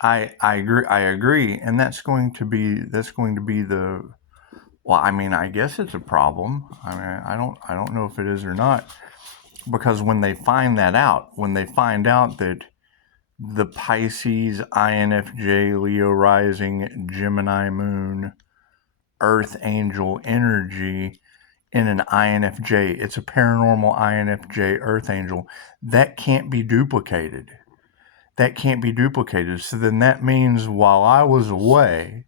I agree, and that's going to be the. Well, I mean, I guess it's a problem. I mean, I don't know if it is or not, because when they find out that the Pisces, INFJ, Leo rising, Gemini moon, Earth angel energy in an INFJ, it's a paranormal INFJ Earth angel, that can't be duplicated. That can't be duplicated. So then that means while I was away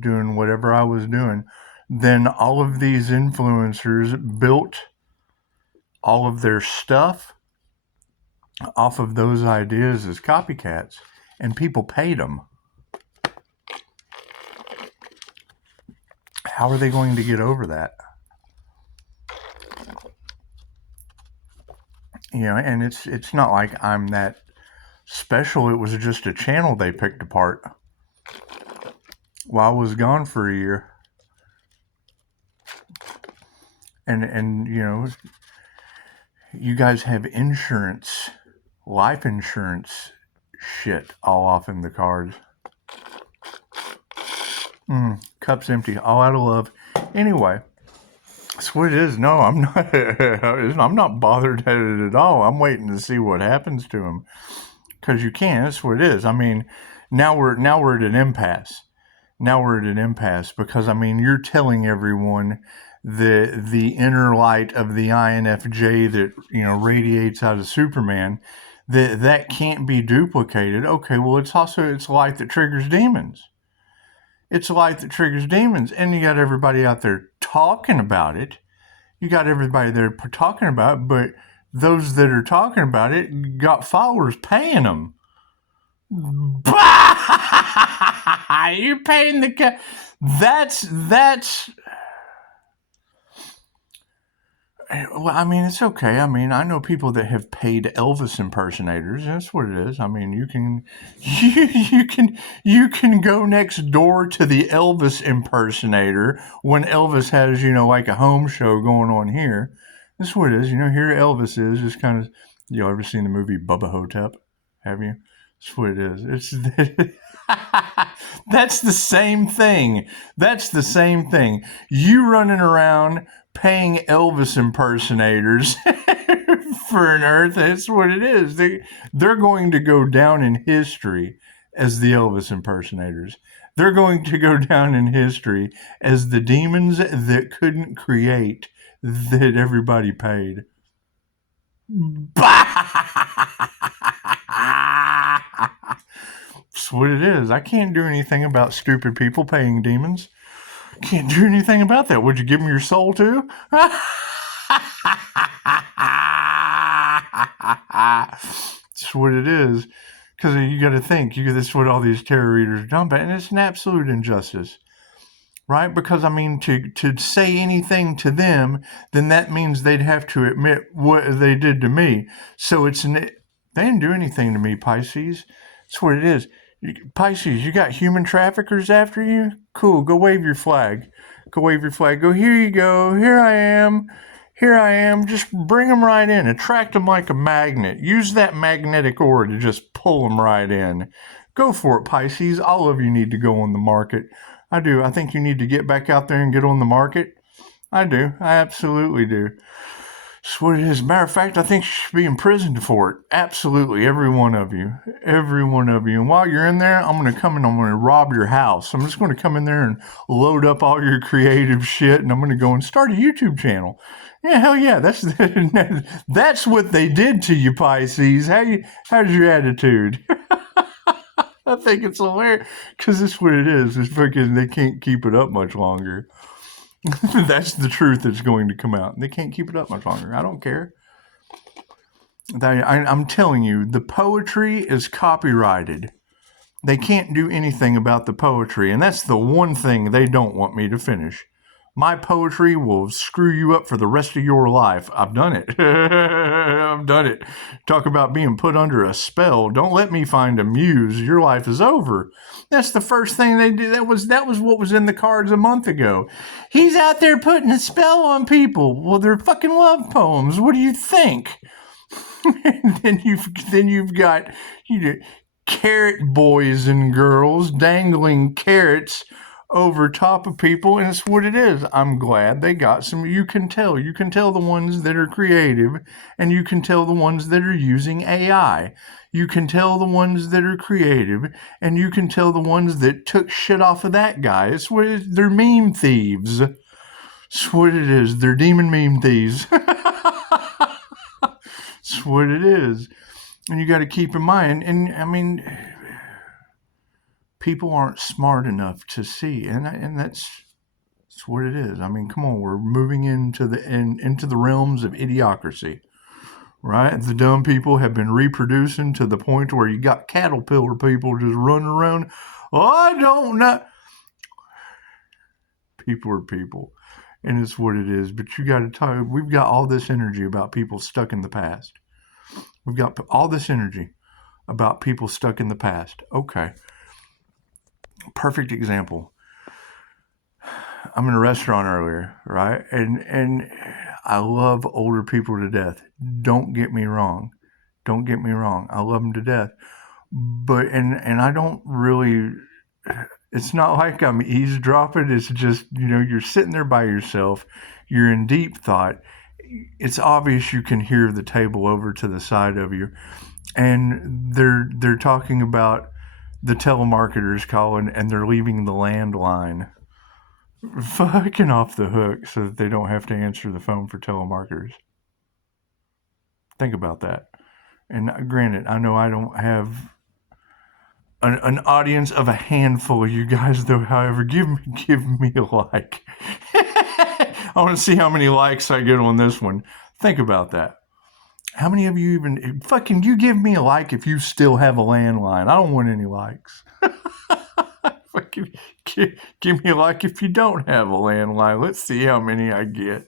doing whatever I was doing, then all of these influencers built all of their stuff off of those ideas as copycats, and people paid them. How are they going to get over that? And it's not like I'm that special. It was just a channel they picked apart while I was gone for a year. And you guys have insurance, life insurance shit all off in the cards. Cup's empty, all out of love. Anyway, that's what it is. No, I'm not. I'm not bothered at it at all. I'm waiting to see what happens to him, because you can. That's what it is. I mean, now we're at an impasse. Because I mean, you're telling everyone the inner light of the INFJ that radiates out of Superman, that can't be duplicated. Okay, well, it's light that triggers demons. It's light that triggers demons, and you got everybody out there talking about it. But those that are talking about it got followers paying them. You're paying the that's well, I mean, it's okay. I mean, I know people that have paid Elvis impersonators. That's what it is. I mean, you can go next door to the Elvis impersonator when Elvis has, like a home show going on here. That's what it is. Here Elvis is just kind of, ever seen the movie Bubba Hotep? Have you? That's what it is. That's the same thing. You running around paying Elvis impersonators for an earth. That's what it is. They're going to go down in history as the Elvis impersonators. They're going to go down in history as the demons that couldn't create, that everybody paid. That's what it is. I can't do anything about stupid people paying demons. Can't do anything about that. Would you give them your soul too? That's what it is. Because you got to think, this is what all these tarot readers are done, and it's an absolute injustice, right? Because I mean, to say anything to them, then that means they'd have to admit what they did to me. So they didn't do anything to me, Pisces. That's what it is. Pisces, you got human traffickers after you? Cool, go wave your flag. Go, here you go. Here I am. Just bring them right in. Attract them like a magnet. Use that magnetic aura to just pull them right in. Go for it, Pisces. All of you need to go on the market. I do. I think you need to get back out there and get on the market. I do. I absolutely do. That's what it is. Matter of fact, I think you should be imprisoned for it. Absolutely. Every one of you. And while you're in there, I'm going to come and I'm going to rob your house. I'm just going to come in there and load up all your creative shit, and I'm going to go and start a YouTube channel. Yeah, hell yeah. That's what they did to you, Pisces. How's your attitude? I think it's hilarious, because that's what it is. It's fucking, they can't keep it up much longer. That's the truth that's going to come out. They can't keep it up much longer. I don't care. I'm telling you, the poetry is copyrighted. They can't do anything about the poetry, and that's the one thing they don't want me to finish. My poetry will screw you up for the rest of your life. I've done it. I've done it. Talk about being put under a spell. Don't let me find a muse. Your life is over. That's the first thing they did. That was what was in the cards a month ago. He's out there putting a spell on people. Well, they're fucking love poems. What do you think? And then you've got carrot boys and girls dangling carrots over top of people, and it's what it is. I'm glad they got some. You can tell the ones that are creative, and you can tell the ones that are using AI. You can tell the ones that are creative, and you can tell the ones that took shit off of that guy. It's what it is. They're meme thieves. It's what it is. They're demon meme thieves. It's what it is. And you got to keep in mind, and I mean, people aren't smart enough to see, and that's what it is. I mean, come on, we're moving into the realms of idiocracy, right? The dumb people have been reproducing to the point where you got caterpillar people just running around. Oh, I don't know. People are people, and it's what it is. But you got to talk. We've got all this energy about people stuck in the past. We've got all this energy about people stuck in the past. Okay. Perfect example. I'm in a restaurant earlier, right? And I love older people to death. Don't get me wrong. I love them to death. But and I don't really, it's not like I'm eavesdropping. It's just, you're sitting there by yourself. You're in deep thought. It's obvious you can hear the table over to the side of you. And they're talking about the telemarketers calling, and they're leaving the landline fucking off the hook so that they don't have to answer the phone for telemarketers. Think about that. And granted, I know I don't have an audience of a handful of you guys, though. However, give me a like. I want to see how many likes I get on this one. Think about that. How many of you even fucking, you give me a like if you still have a landline? I don't want any likes. Fucking give me a like if you don't have a landline. Let's see how many I get.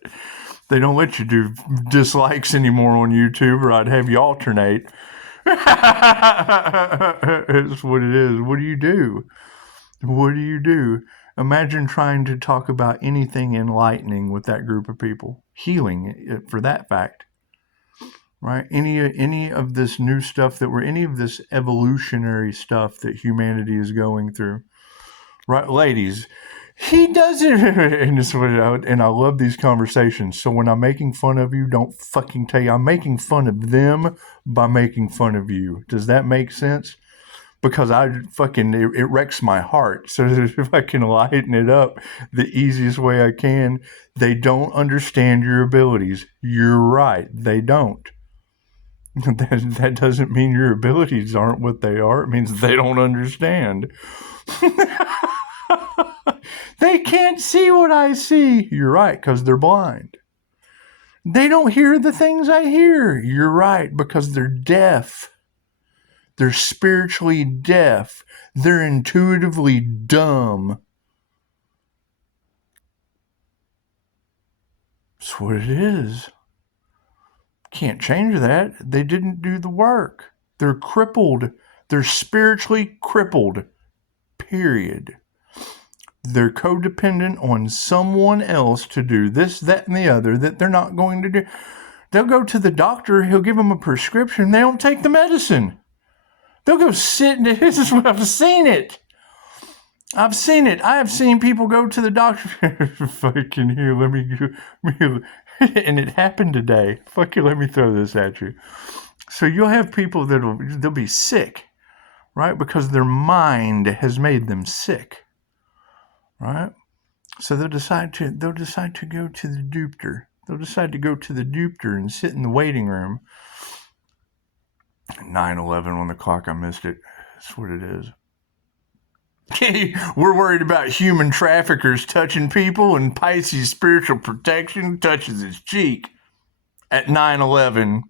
They don't let you do dislikes anymore on YouTube, or I'd have you alternate. It's what it is. What do you do? What do you do? Imagine trying to talk about anything enlightening with that group of people. Healing, for that fact. Right? Any of this new stuff any of this evolutionary stuff that humanity is going through. Right, ladies, he does it. And I love these conversations. So when I'm making fun of you, don't fucking tell you I'm making fun of them by making fun of you. Does that make sense? Because it wrecks my heart. So if I can lighten it up the easiest way I can, they don't understand your abilities. You're right, they don't. That doesn't mean your abilities aren't what they are. It means they don't understand. They can't see what I see. You're right, because they're blind. They don't hear the things I hear. You're right, because they're deaf. They're spiritually deaf. They're intuitively dumb. That's what it is. Can't change that. They didn't do the work. They're crippled. They're spiritually crippled. Period. They're codependent on someone else to do this, that, and the other that they're not going to do. They'll go to the doctor. He'll give them a prescription. They don't take the medicine. They'll go sit. This is what I've seen it. I've seen it. I have seen people go to the doctor. Fucking here, let me go. And it happened today. Fucking let me throw this at you. So you'll have people they'll be sick, right? Because their mind has made them sick, right? So they'll decide to go to the doctor. They'll decide to go to the doctor and sit in the waiting room. 9/11 on the clock. I missed it. That's what it is. We're worried about human traffickers touching people, and Pisces spiritual protection touches his cheek at 9/11.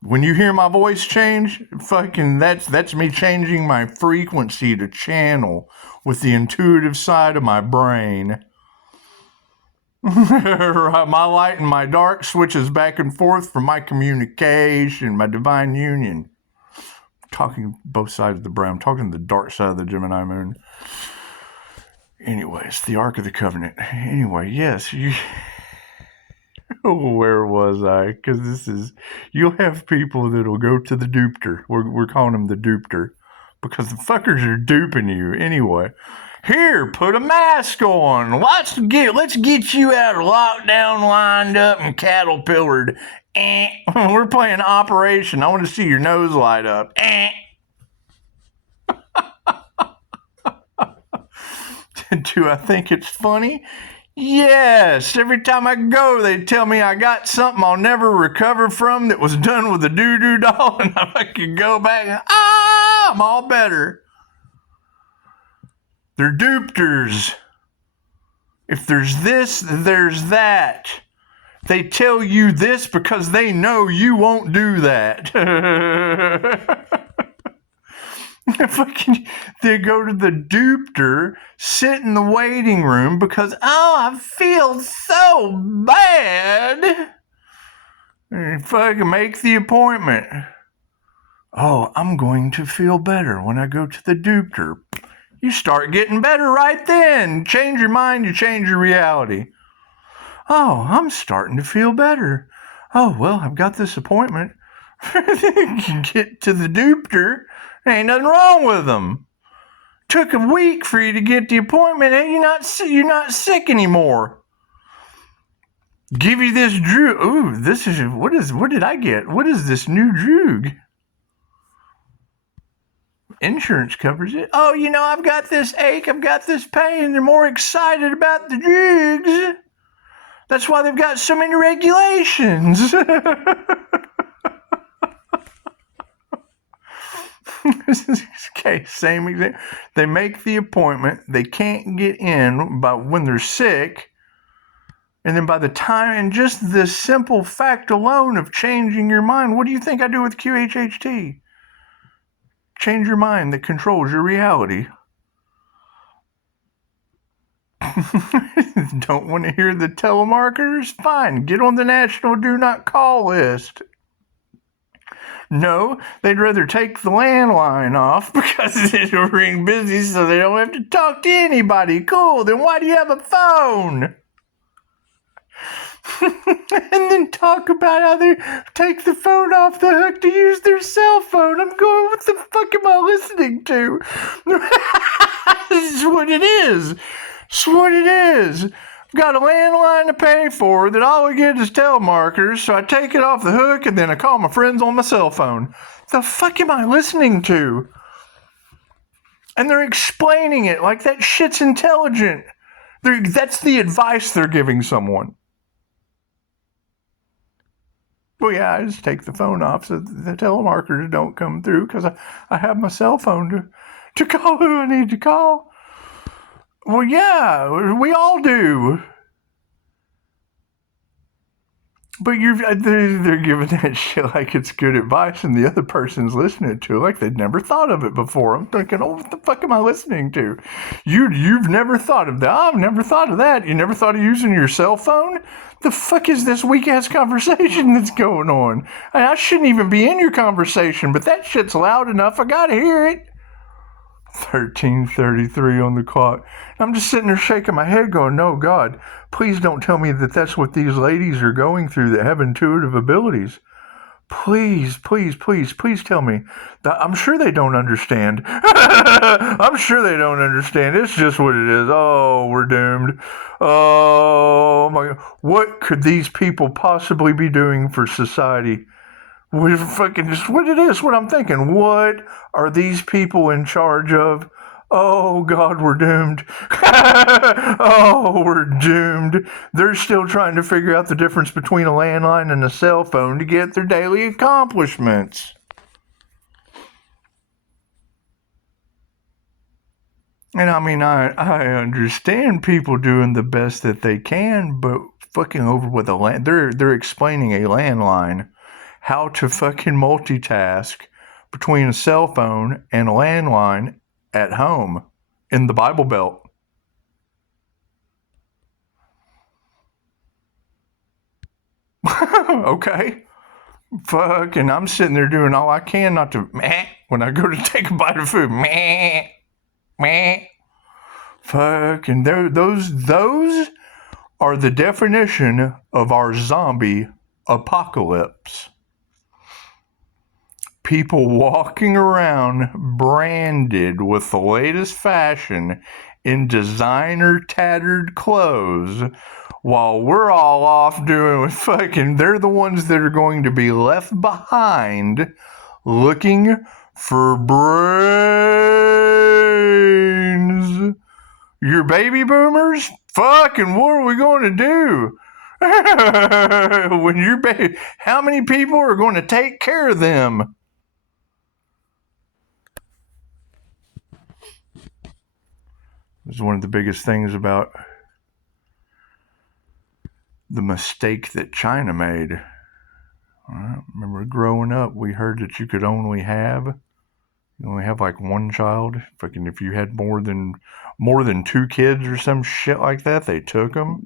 When you hear my voice change, fucking that's me changing my frequency to channel with the intuitive side of my brain. My light and my dark switches back and forth for my communication, my divine union. Talking both sides of the brain. I'm talking the dark side of the Gemini moon. Anyways, the Ark of the Covenant. Anyway, yes, Where was I? Because you'll have people that'll go to the duper. We're calling them the duper because the fuckers are duping you anyway. Here, put a mask on. Let's get you out of lockdown, lined up, and caterpillared. We're playing Operation. I want to see your nose light up. Do I think it's funny? Yes. Every time I go, they tell me I got something I'll never recover from that was done with a doo-doo doll, and I can go back and, I'm all better. They're dupters. If there's this, there's that. They tell you this because they know you won't do that. They go to the dupter, sit in the waiting room because, I feel so bad. And fucking make the appointment. Oh, I'm going to feel better when I go to the dupter. You start getting better right then. Change your mind, you change your reality. Oh, I'm starting to feel better. Oh, well, I've got this appointment. You get to the dupter. Ain't nothing wrong with them. Took a week for you to get the appointment, and you're not sick anymore. Give you this droog. Ooh, what did I get? What is this new droog? Insurance covers it. Oh, I've got this ache, I've got this pain. They're more excited about the drugs. That's why they've got so many regulations. Okay, same example. They make the appointment. They can't get in by when they're sick. And then by the time, and just the simple fact alone of changing your mind, what do you think I do with QHHT? Change your mind that controls your reality. Don't want to hear the telemarketers? Fine, get on the national do not call list. No, they'd rather take the landline off because it'll ring busy so they don't have to talk to anybody. Cool, then why do you have a phone? And then talk about how they take the phone off the hook to use their cell phone. I'm going, what the fuck am I listening to? This is what it is. It's what it is. I've got a landline to pay for that all I get is telemarketers, so I take it off the hook and then I call my friends on my cell phone. The fuck am I listening to? And they're explaining it like that shit's intelligent. That's the advice they're giving someone. Well, yeah, I just take the phone off so the telemarketers don't come through because I have my cell phone to call who I need to call. Well, yeah, we all do. But they're giving that shit like it's good advice, and the other person's listening to it like they'd never thought of it before. I'm thinking, what the fuck am I listening to? You've never thought of that. I've never thought of that. You never thought of using your cell phone? The fuck is this weak-ass conversation that's going on? I shouldn't even be in your conversation, but that shit's loud enough. I gotta hear it. 13:33 on the clock. I'm just sitting there shaking my head going, no, God, please don't tell me that that's what these ladies are going through that have intuitive abilities. Please, please, please, please tell me. I'm sure they don't understand. I'm sure they don't understand. It's just what it is. Oh, we're doomed. Oh, my God. What could these people possibly be doing for society? What it is, what I'm thinking. What are these people in charge of? Oh, God, we're doomed. Oh, we're doomed. They're still trying to figure out the difference between a landline and a cell phone to get their daily accomplishments. And I mean, I understand people doing the best that they can, but fucking over with they're explaining a landline. How to fucking multitask between a cell phone and a landline at home in the Bible Belt. Okay. Fucking, I'm sitting there doing all I can not to meh when I go to take a bite of food. Meh. Fucking, those are the definition of our zombie apocalypse. People walking around branded with the latest fashion in designer tattered clothes while we're all off doing fucking, they're the ones that are going to be left behind looking for brains. Your baby boomers? Fucking what are we going to do? When your baby, how many people are going to take care of them? This is one of the biggest things about the mistake that China made. Remember growing up, we heard that you could only have like one child. Fucking if you had more than 2 kids or some shit like that, they took them.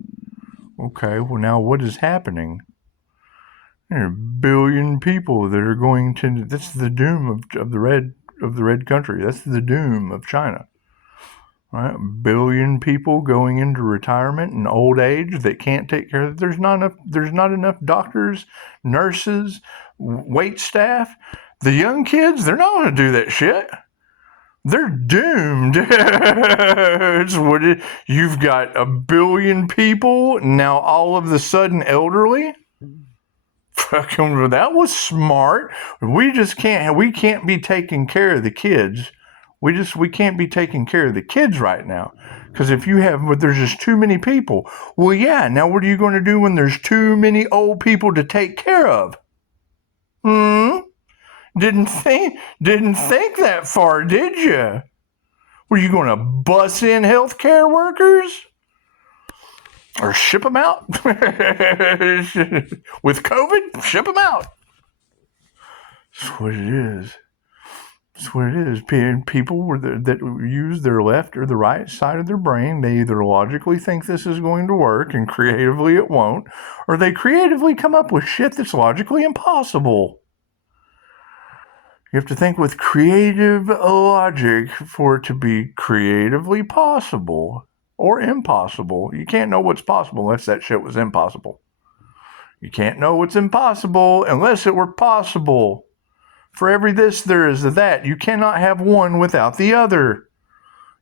Okay, well now what is happening? There are a billion people that are going to. That's the doom of the red country. That's the doom of China. Right, 1 billion people going into retirement and old age that can't take care of. There's not enough doctors, nurses, wait staff. The young kids, they're not going to do that shit. They're doomed. It's what you've got 1 billion people now, all of a sudden elderly. Fucking, that was smart. We can't be taking care of the kids. We can't be taking care of the kids right now. Because there's just too many people. Well, yeah, now what are you going to do when there's too many old people to take care of? Didn't think that far, did you? Were you going to bus in healthcare workers? Or ship them out? With COVID, ship them out. That's what it is. That's what it is. People that use their left or the right side of their brain, they either logically think this is going to work and creatively it won't, or they creatively come up with shit that's logically impossible. You have to think with creative logic for it to be creatively possible or impossible. You can't know what's possible unless that shit was impossible. You can't know what's impossible unless it were possible. For every this, there is a that. You cannot have one without the other.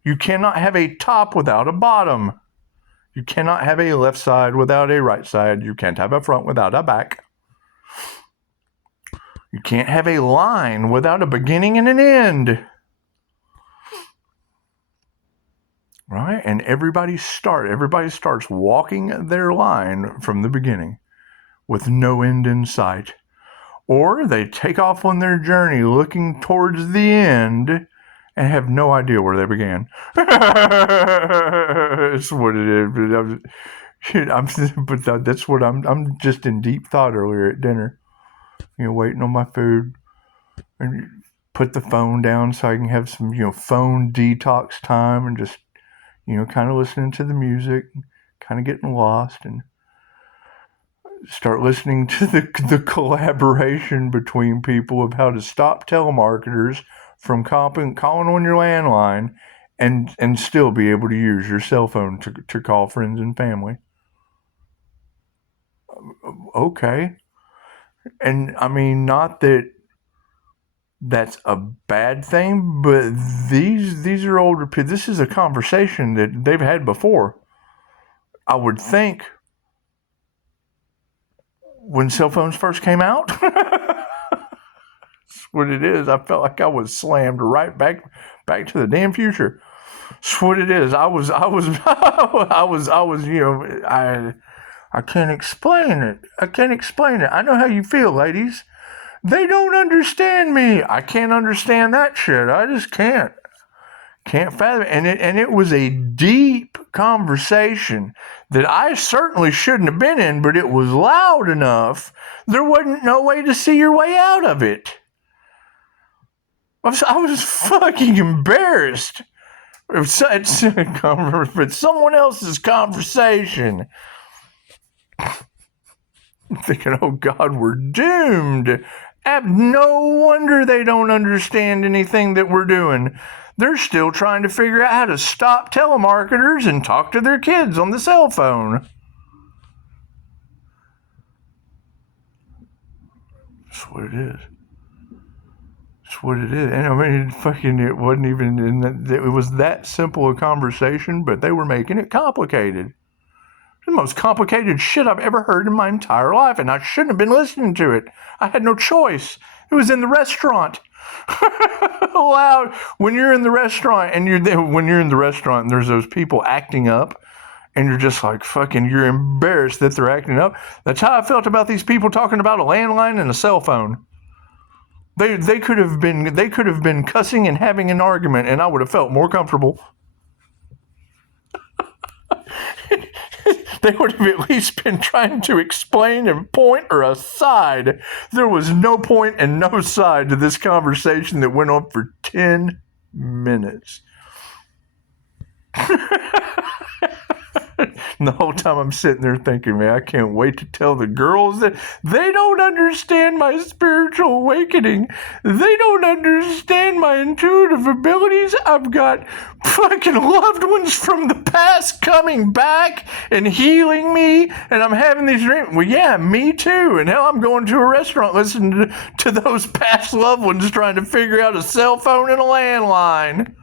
You cannot have a top without a bottom. You cannot have a left side without a right side. You can't have a front without a back. You can't have a line without a beginning and an end. Right? And everybody starts walking their line from the beginning with no end in sight. Or they take off on their journey looking towards the end and have no idea where they began. That's what it is. But that's what I'm just in deep thought earlier at dinner. Waiting on my food. And put the phone down so I can have some, phone detox time and just, kind of listening to the music, kind of getting lost and start listening to the collaboration between people of how to stop telemarketers from calling on your landline and still be able to use your cell phone to call friends and family. Okay. And I mean, not that that's a bad thing, but these are older people. This is a conversation that they've had before. I would think when cell phones first came out. That's what it is. I felt like I was slammed right back to the damn future. That's what it is. I can't explain it. I know how you feel, ladies. They don't understand me. I can't understand that shit. I just can't fathom it. And it was a deep conversation that I certainly shouldn't have been in, but it was loud enough. There wasn't no way to see your way out of it. I was fucking embarrassed. It's someone else's conversation. I'm thinking, oh God, we're doomed. No wonder they don't understand anything that we're doing. They're still trying to figure out how to stop telemarketers and talk to their kids on the cell phone. That's what it is. That's what it is. And I mean, it wasn't even it was that simple a conversation, but they were making it complicated. The most complicated shit I've ever heard in my entire life, and I shouldn't have been listening to it. I had no choice. It was in the restaurant. Loud. When you're in the restaurant and there's those people acting up, and you're just like you're embarrassed that they're acting up. That's how I felt about these people talking about a landline and a cell phone. They could have been cussing and having an argument, and I would have felt more comfortable. They would have at least been trying to explain and point or a side. There was no point and no side to this conversation that went on for 10 minutes. And the whole time I'm sitting there thinking, man, I can't wait to tell the girls that they don't understand my spiritual awakening. They don't understand my intuitive abilities. I've got fucking loved ones from the past coming back and healing me, and I'm having these dreams. Well, yeah, me too. And hell, I'm going to a restaurant listening to those past loved ones trying to figure out a cell phone and a landline.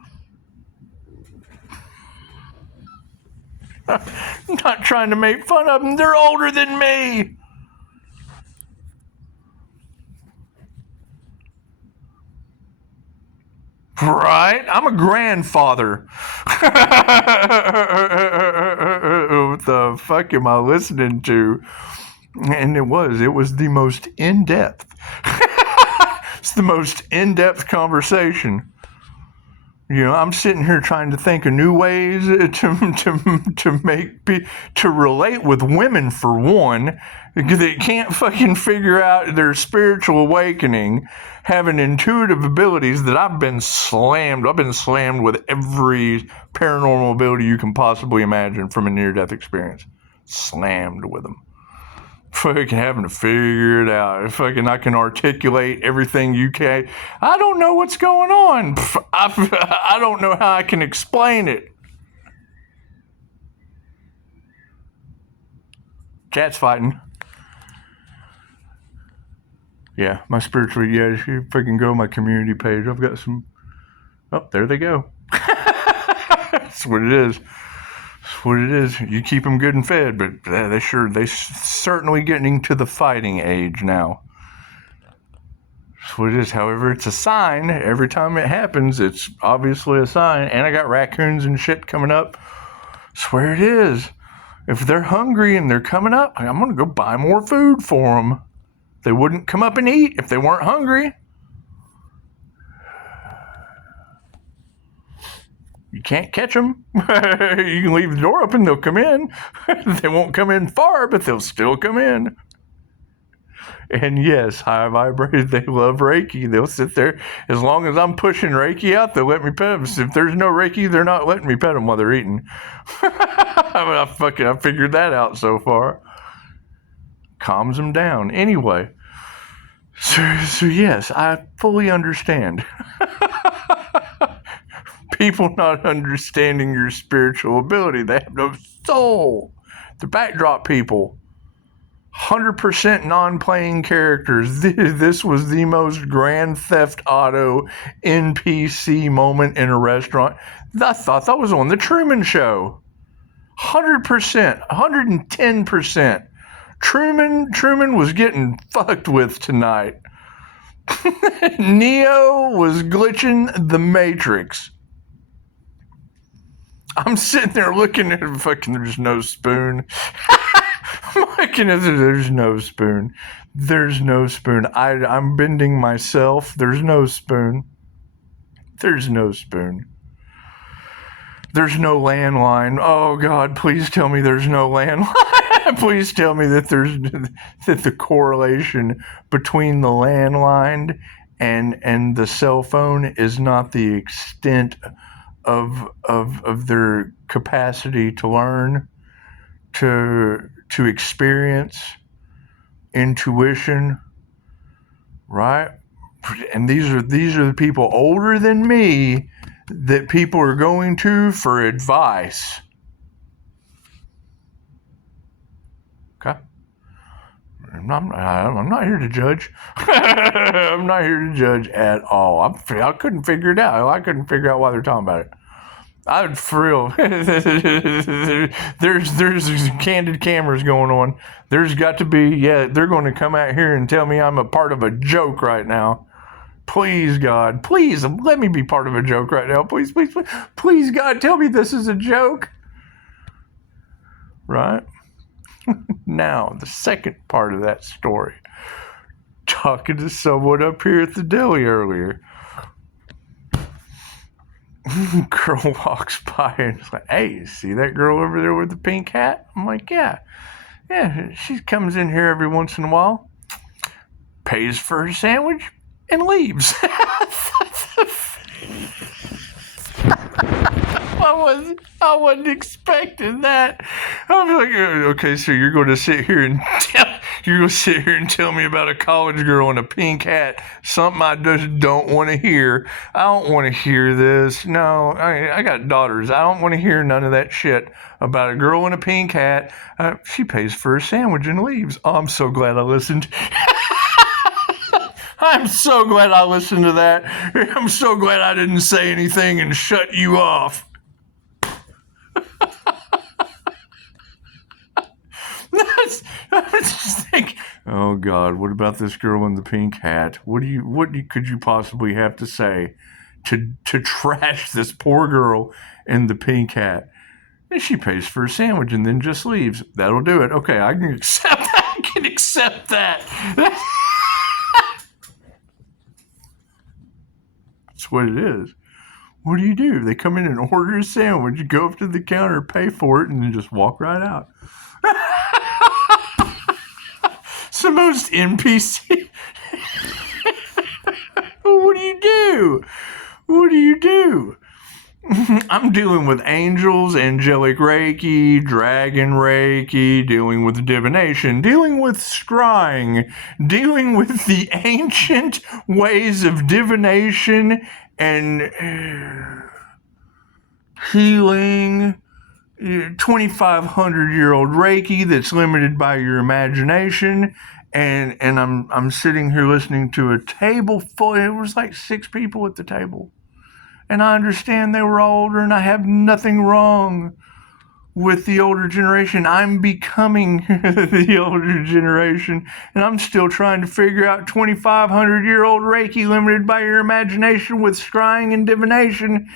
I'm not trying to make fun of them. They're older than me. Right? I'm a grandfather. What the fuck am I listening to? And it was the most in-depth. It's the most in-depth conversation. You know, I'm sitting here trying to think of new ways to relate with women, for one, that can't fucking figure out their spiritual awakening, having intuitive abilities that I've been slammed with every paranormal ability you can possibly imagine from a near-death experience. Slammed with them. Fucking having to figure it out. I can articulate everything you can. I don't know what's going on. I don't know how I can explain it. Cat's fighting. Yeah, my spiritual. Yeah, you freaking go to my community page. I've got some. Oh, there they go. That's what it is. What it is. You keep them good and fed, but they certainly getting to the fighting age now. That's what it is. However, it's a sign. Every time it happens, it's obviously a sign. And I got raccoons and shit coming up. That's where it is. If they're hungry and they're coming up, I'm going to go buy more food for them. They wouldn't come up and eat if they weren't hungry. You can't catch them. You can leave the door open, they'll come in. They won't come in far, but they'll still come in. And yes, high vibrated, they love Reiki. They'll sit there. As long as I'm pushing Reiki out, they'll let me pet them. If there's no Reiki, they're not letting me pet them while they're eating. I figured that out so far. Calms them down. Anyway, so yes, I fully understand. People not understanding your spiritual ability. They have no soul. They're backdrop people. 100% non-playing characters. This was the most Grand Theft Auto NPC moment in a restaurant. I thought that was on the Truman Show. 100%, 110%. Truman was getting fucked with tonight. Neo was glitching the Matrix. I'm sitting there looking at fucking, there's no spoon. I'm looking at there's no spoon. There's no spoon. I'm bending myself. There's no spoon. There's no spoon. There's no landline. Oh God, please tell me there's no landline. Please tell me that that the correlation between the landline and the cell phone is not the extent of their capacity to learn, to experience, intuition, right? And these are the people older than me that people are going to for advice. Okay? I'm not here to judge. I'm not here to judge at all. I couldn't figure it out. I couldn't figure out why they're talking about it. I would, for real. There's candid cameras going on. There's got to be, yeah, they're going to come out here and tell me I'm a part of a joke right now. Please, God, please, let me be part of a joke right now. Please, please, please, please, God, tell me this is a joke. Right? Now, the second part of that story. Talking to someone up here at the deli earlier. Girl walks by and is like, hey, you see that girl over there with the pink hat? I'm like, yeah. Yeah, she comes in here every once in a while, pays for her sandwich, and leaves. I wasn't expecting that. I was like, okay, so you're going to sit here and tell me about a college girl in a pink hat, something I just don't want to hear. I don't want to hear this. No, I got daughters. I don't want to hear none of that shit about a girl in a pink hat. She pays for a sandwich and leaves. Oh, I'm so glad I listened. I'm so glad I listened to that. I'm so glad I didn't say anything and shut you off. I just think, oh God, what about this girl in the pink hat? What could you possibly have to say to trash this poor girl in the pink hat? And she pays for a sandwich and then just leaves. That'll do it. Okay, I can accept that. I can accept that. That's what it is. What do? They come in and order a sandwich, go up to the counter, pay for it, and then just walk right out. It's the most NPC. What do you do? What do you do? I'm dealing with angels, angelic Reiki, dragon Reiki, dealing with divination, dealing with scrying, dealing with the ancient ways of divination and healing. 2,500-year-old Reiki that's limited by your imagination, and I'm sitting here listening to a table full. It was like 6 people at the table, and I understand they were all older, and I have nothing wrong with the older generation. I'm becoming the older generation, and I'm still trying to figure out 2,500-year-old Reiki limited by your imagination with scrying and divination.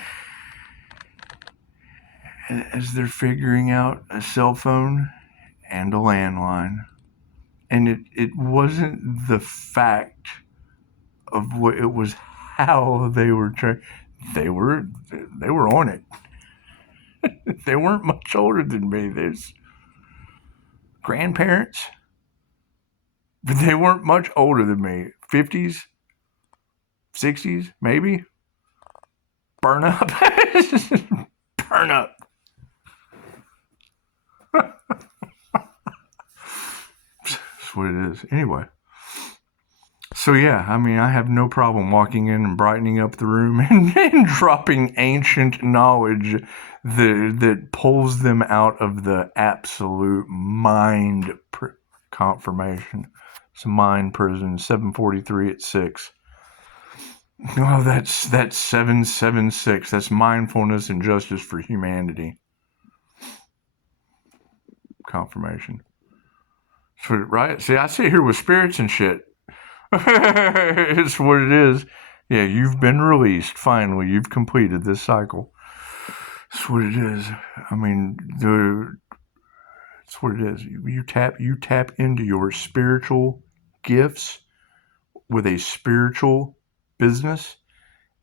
As they're figuring out a cell phone and a landline. And it wasn't the fact of what it was, how they were trying. They were on it. They weren't much older than me. There's grandparents, but they weren't much older than me. 50s, 60s, maybe. Burn up. Burn up. That's what it is. Anyway. So yeah, I mean, I have no problem walking in and brightening up the room and dropping ancient knowledge that pulls them out of the absolute mind confirmation. It's a mind prison, 743 at 6. Oh, that's 776. That's mindfulness and justice for humanity. Confirmation. So, right? See, I sit here with spirits and shit. It's what it is. Yeah, you've been released. Finally, you've completed this cycle. That's what it is. I mean, that's what it is. You tap into your spiritual gifts with a spiritual business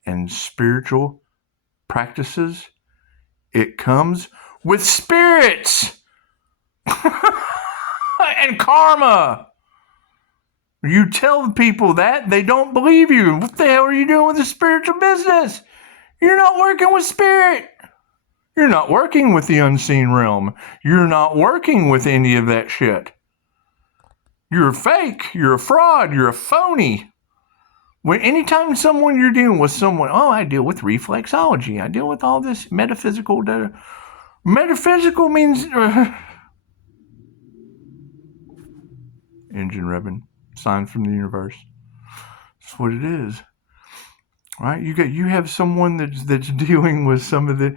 and spiritual practices. It comes with spirits and karma. You tell people that, they don't believe you. What the hell are you doing with a spiritual business? You're not working with spirit. You're not working with the unseen realm. You're not working with any of that shit. You're a fake. You're a fraud. You're a phony. When anytime you're dealing with someone, oh, I deal with reflexology. I deal with all this metaphysical data. Metaphysical means... engine revving, sign from the universe. That's what it is, right? You have someone that's dealing with some of the.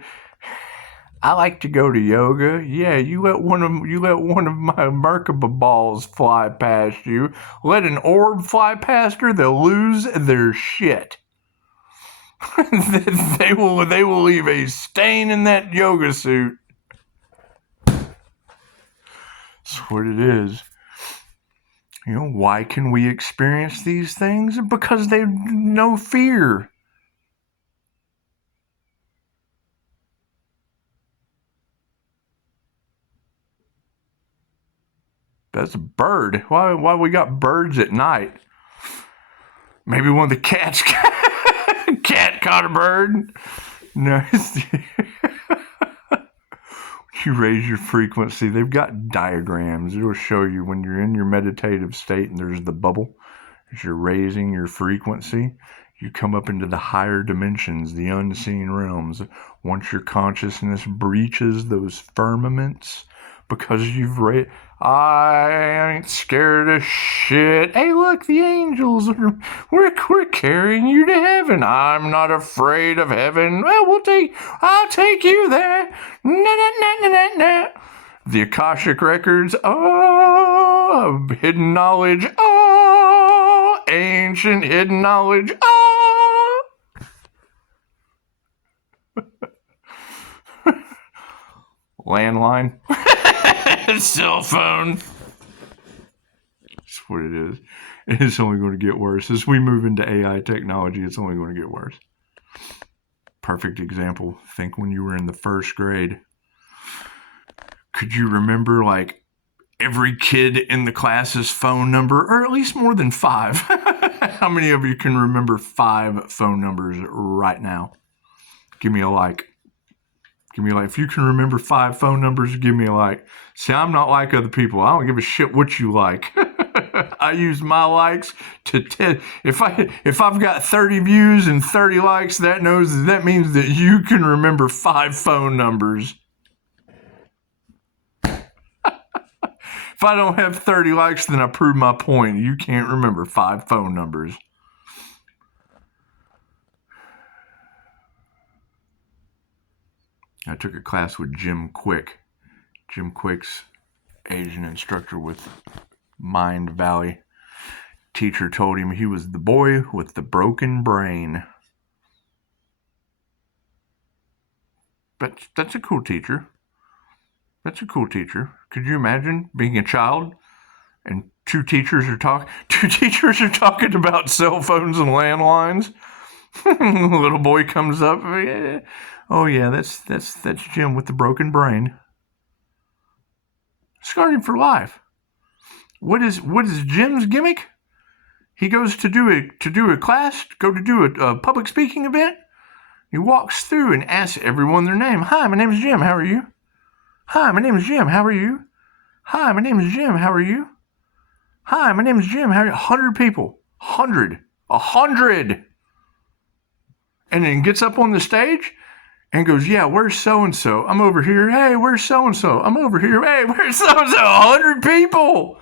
I like to go to yoga. Yeah, you let one of my Merkaba balls fly past you. Let an orb fly past her, they'll lose their shit. they will leave a stain in that yoga suit. That's what it is. Why can we experience these things? Because they know fear. That's a bird. Why we got birds at night? Maybe one of the cats cat caught a bird. No. You raise your frequency. They've got diagrams. It'll show you when you're in your meditative state and there's the bubble. As you're raising your frequency, you come up into the higher dimensions, the unseen realms. Once your consciousness breaches those firmaments, because you've raised, I ain't scared of shit. Hey, look, the angels we're carrying you to heaven. I'm not afraid of heaven. Well, I'll take you there. Na na na na na na. The Akashic records. Oh, hidden knowledge. Oh, ancient hidden knowledge. Oh. Landline. Cell phone. That's what it is. It's only going to get worse. As we move into AI technology, it's only going to get worse. Perfect example. Think when you were in the first grade. Could you remember like every kid in the class's phone number, or at least more than 5? How many of you can remember 5 phone numbers right now? Give me a like. Give me a like. If you can remember 5 phone numbers, give me a like. See, I'm not like other people. I don't give a shit what you like. I use my likes to tell. If I've got 30 views and 30 likes, that means that you can remember 5 phone numbers. If I don't have 30 likes, then I prove my point. You can't remember 5 phone numbers. I took a class with Jim Quick. Jim Quick's Asian instructor with Mind Valley. Teacher told him he was the boy with the broken brain. But that's a cool teacher. That's a cool teacher. Could you imagine being a child and two teachers are talking about cell phones and landlines? Little boy comes up. Oh yeah, that's Jim with the broken brain. Scarred him for life. What is Jim's gimmick? He goes to do a class, a public speaking event. He walks through and asks everyone their name. Hi, my name is Jim. How are you? Hi, my name is Jim. How are you? Hi, my name is Jim. How are you? Hi, my name is Jim. How are you? 100 people. 100. And then gets up on the stage and goes, yeah, where's so-and-so? I'm over here. Hey, where's so-and-so? I'm over here. Hey, where's so-and-so? 100 people.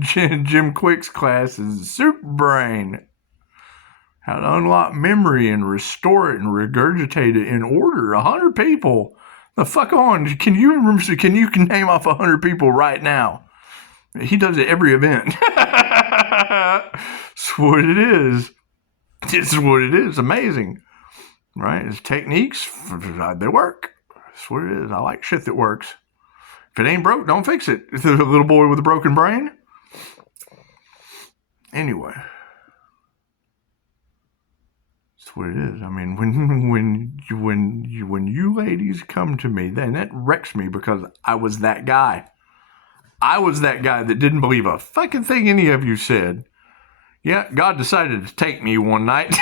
Jim Quick's class is Super Brain. How to unlock memory and restore it and regurgitate it in order. 100 people. The fuck on. Can you name off 100 people right now? He does it every event. It's what it is. It's what it is. Amazing. Right? His techniques, they work. That's what it is. I like shit that works. If it ain't broke, don't fix it. It's a little boy with a broken brain. Anyway. That's what it is. I mean, when you ladies come to me, then that wrecks me because I was that guy. I was that guy that didn't believe a fucking thing any of you said. Yeah, God decided to take me one night.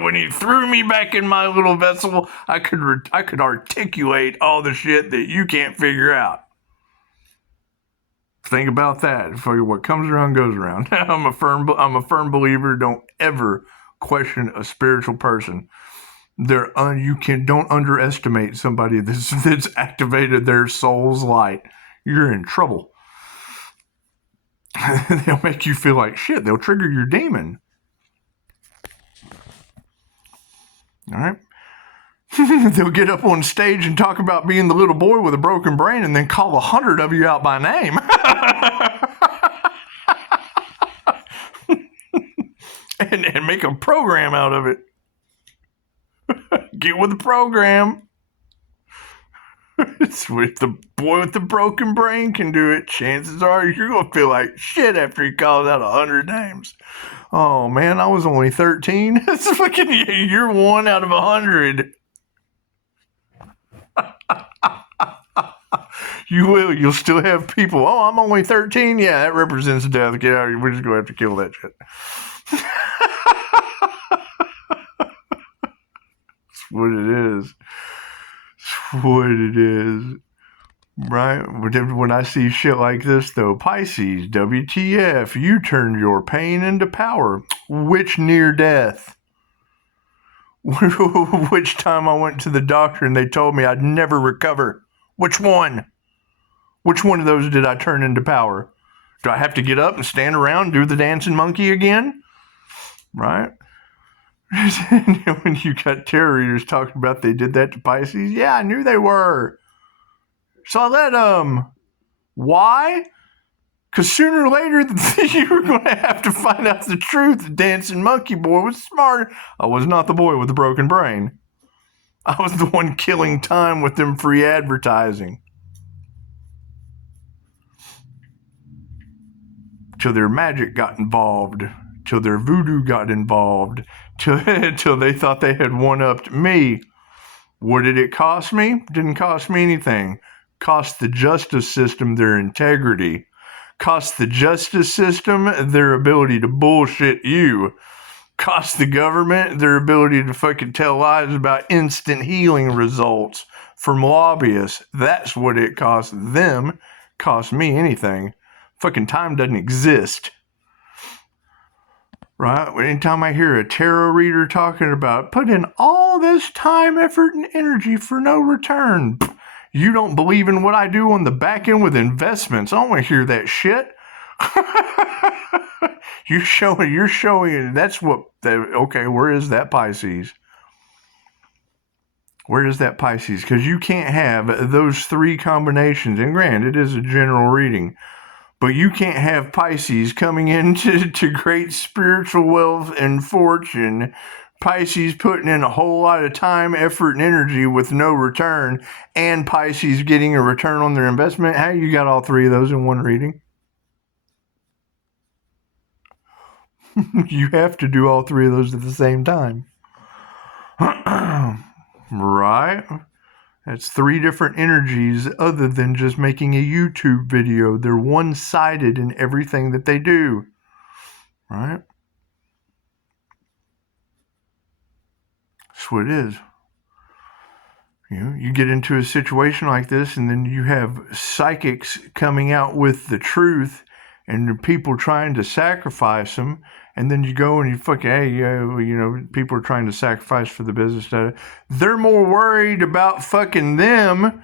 When he threw me back in my little vessel, I could articulate all the shit that you can't figure out. Think about that. For what comes around goes around. I'm a firm believer. Don't ever question a spiritual person. Don't underestimate somebody that's activated their soul's light. You're in trouble. They'll make you feel like shit. They'll trigger your demon. All right. They'll get up on stage and talk about being the little boy with a broken brain and then call 100 of you out by name. and make a program out of it. Get with the program. If the boy with the broken brain can do it, chances are you're going to feel like shit after he calls out 100 names. Oh, man, I was only 13. That's fucking, you're 1 out of 100. You will. You'll still have people. Oh, I'm only 13. Yeah, that represents death. Get out of here. We're just going to have to kill that shit. That's what it is. That's what it is. Right? When I see shit like this, though, Pisces, WTF, you turned your pain into power. Which near death? Which time I went to the doctor and they told me I'd never recover? Which one? Which one of those did I turn into power? Do I have to get up and stand around and do the dancing monkey again? Right? When you got tarot readers talking about they did that to Pisces, yeah, I knew they were. So I let them. Why? Because sooner or later, you were going to have to find out the truth. The dancing monkey boy was smart. I was not the boy with the broken brain. I was the one killing time with them free advertising. Till their magic got involved. Till their voodoo got involved. Till they thought they had one-upped me. What did it cost me? Didn't cost me anything. Cost the justice system their integrity. Cost the justice system their ability to bullshit you. Cost the government their ability to fucking tell lies about instant healing results from lobbyists. That's what it cost them. Cost me anything. Fucking time doesn't exist. Right? Anytime I hear a tarot reader talking about put in all this time, effort, and energy for no return. You don't believe in what I do on the back end with investments. I don't want to hear that shit. You're showing, that's what, okay, where is that Pisces? Where is that Pisces? Because you can't have those 3 combinations. And granted, it is a general reading. But you can't have Pisces coming into great spiritual wealth and fortune, Pisces putting in a whole lot of time, effort, and energy with no return, and Pisces getting a return on their investment. How you got all 3 of those in one reading? You have to do all 3 of those at the same time. Right? That's 3 different energies other than just making a YouTube video. They're one-sided in everything that they do. Right? That's what it is. You get into a situation like this and then you have psychics coming out with the truth and people trying to sacrifice them. And then you go and you fucking, hey, people are trying to sacrifice for the business. They're more worried about fucking them.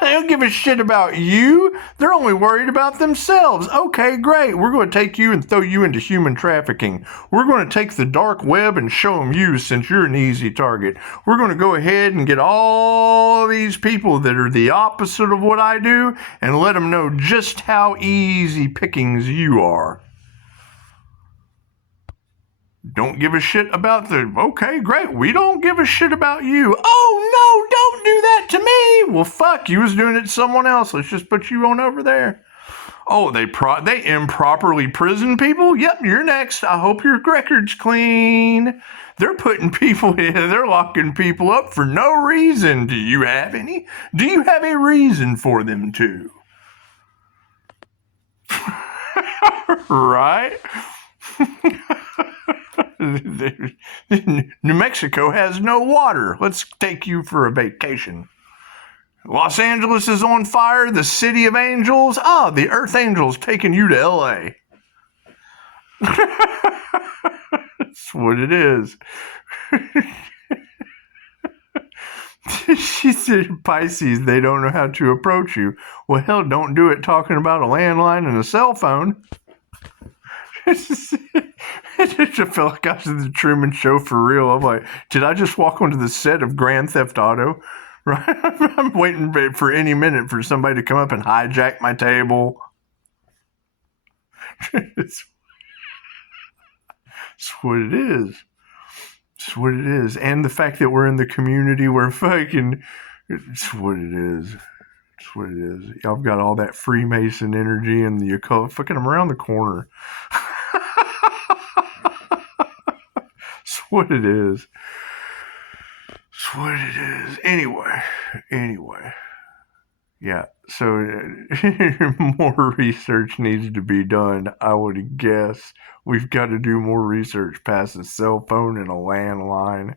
They don't give a shit about you. They're only worried about themselves. Okay, great. We're going to take you and throw you into human trafficking. We're going to take the dark web and show them you since you're an easy target. We're going to go ahead and get all these people that are the opposite of what I do and let them know just how easy pickings you are. Don't give a shit about okay, great, we don't give a shit about you. Oh, no, don't do that to me. Well, fuck, you was doing it to someone else. Let's just put you on over there. Oh, they improperly prison people? Yep, you're next. I hope your record's clean. They're putting people in, they're locking people up for no reason. Do you have any? Do you have a reason for them to? Right? New Mexico has no water. Let's take you for a vacation. Los Angeles is on fire. The city of angels. The earth angels taking you to LA. That's what it is. She said, Pisces, they don't know how to approach you. Well, hell, don't do it talking about a landline and a cell phone. I felt like I was in the Truman Show for real. I'm like, did I just walk onto the set of Grand Theft Auto? Right? I'm waiting for any minute for somebody to come up and hijack my table. It's what it is. It's what it is. And the fact that we're in the community where fucking, it's what it is. It's what it is. Y'all got all that Freemason energy and the occult. Fucking, I'm around the corner. It's what it is. It's what it is. Anyway. Yeah, so more research needs to be done, I would guess. We've got to do more research past a cell phone and a landline.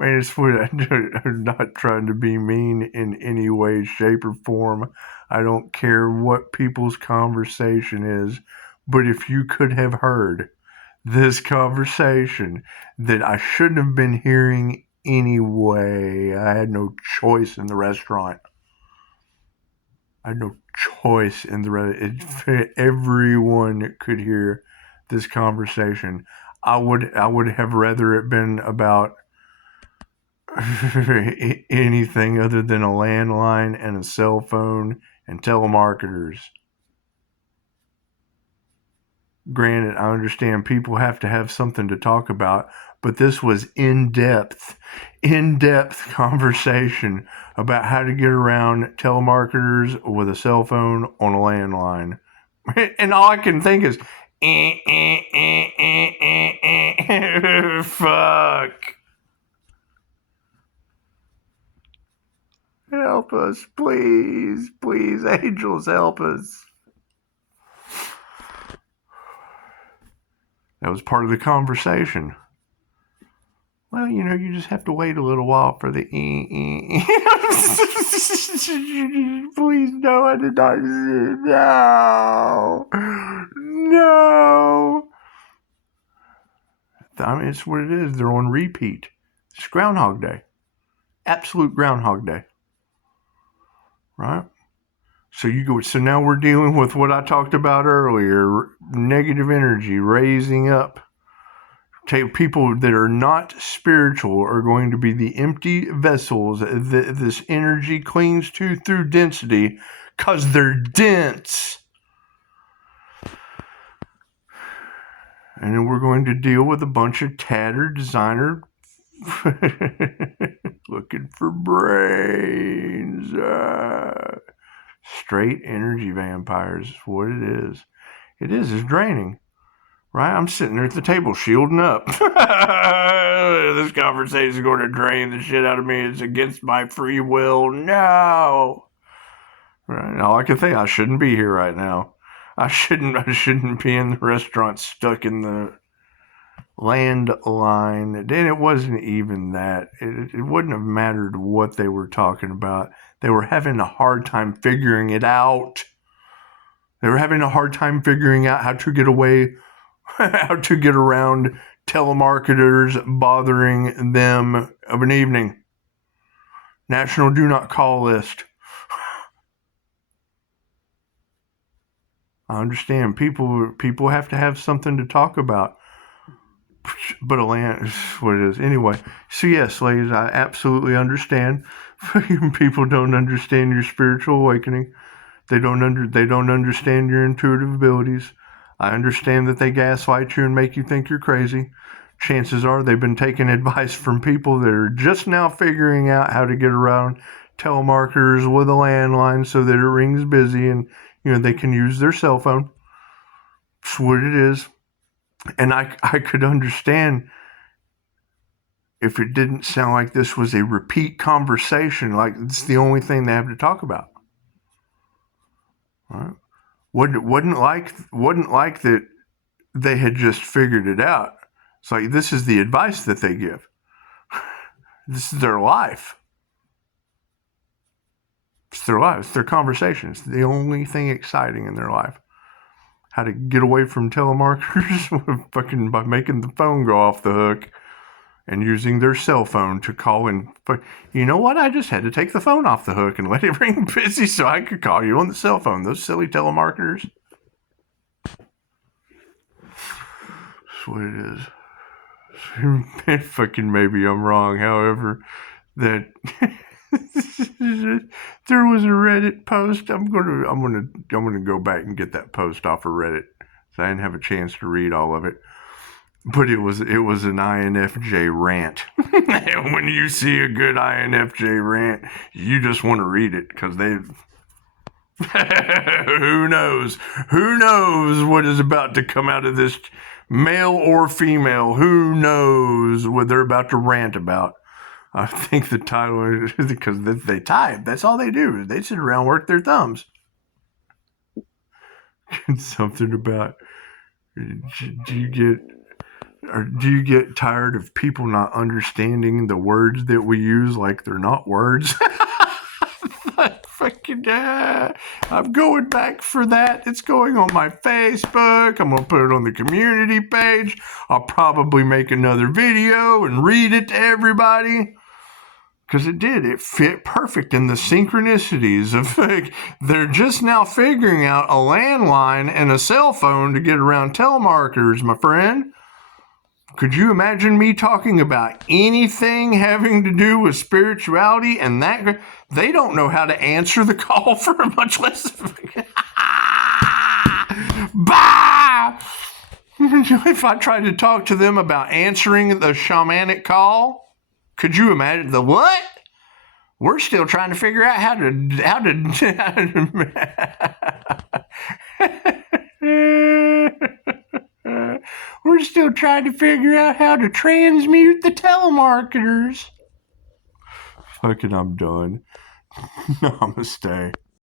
I mean, it's what I'm not trying to be mean in any way, shape, or form. I don't care what people's conversation is, but if you could have heard this conversation that I shouldn't have been hearing anyway, I had no choice in the restaurant. I had no choice in the restaurant. Everyone could hear this conversation. I would have rather it been about anything other than a landline and a cell phone and telemarketers. Granted, I understand people have to have something to talk about, but this was in-depth conversation about how to get around telemarketers with a cell phone on a landline. And all I can think is, fuck. Help us, please. Please, angels, help us. That was part of the conversation. Well, you just have to wait a little while for the Please, no, I did not. No. I mean, it's what it is. They're on repeat. It's Groundhog Day. Absolute Groundhog Day. Right? So now we're dealing with what I talked about earlier, negative energy raising up. People that are not spiritual are going to be the empty vessels that this energy clings to through density because they're dense. And then we're going to deal with a bunch of tattered designer looking for brains. Straight energy vampires is what it is. It's draining. Right? I'm sitting there at the table shielding up. This conversation is going to drain the shit out of me. It's against my free will. No. Right? All I can think, I shouldn't be here right now. I shouldn't be in the restaurant stuck in the landline. Then it wasn't even that. It wouldn't have mattered what they were talking about. They were having a hard time figuring it out. They were having a hard time figuring out how to get away, how to get around telemarketers bothering them of an evening. National Do Not Call list. I understand people have to have something to talk about. But a land is what it is. Anyway, so yes, ladies, I absolutely understand. People don't understand your spiritual awakening. They don't understand your intuitive abilities. I understand that they gaslight you and make you think you're crazy. Chances are they've been taking advice from people that are just now figuring out how to get around telemarketers with a landline so that it rings busy and they can use their cell phone. That's what it is. And I could understand if it didn't sound like this was a repeat conversation, like it's the only thing they have to talk about. Right? Wasn't like that they had just figured it out. It's like this is the advice that they give. This is their life. It's their life. It's their conversation. It's the only thing exciting in their life. how to get away from telemarketers fucking by making the phone go off the hook and using their cell phone to call in. But you know what? I just had to take the phone off the hook and let it ring busy so I could call you on the cell phone. Those silly telemarketers. That's what it is. Fucking maybe I'm wrong. However, that there was a Reddit post. I'm gonna go back and get that post off of Reddit. So I didn't have a chance to read all of it. But it was an INFJ rant. And when you see a good INFJ rant, you just want to read it because they who knows what is about to come out of this, male or female. Who knows what they're about to rant about. I think the title is because they type. That's all they do. They sit around and work their thumbs. Something about, do you get tired of people not understanding the words that we use like they're not words? Fucking I'm going back for that. It's going on my Facebook. I'm going to put it on the community page. I'll probably make another video and read it to everybody. Because it fit perfect in the synchronicities of, like, they're just now figuring out a landline and a cell phone to get around telemarketers, my friend. Could you imagine me talking about anything having to do with spirituality and that? They don't know how to answer the call for much less. Bah! If I tried to talk to them about answering the shamanic call, could you imagine the what? We're still trying to figure out how to we're still trying to figure out how to transmute the telemarketers. Fucking, I'm done. Namaste.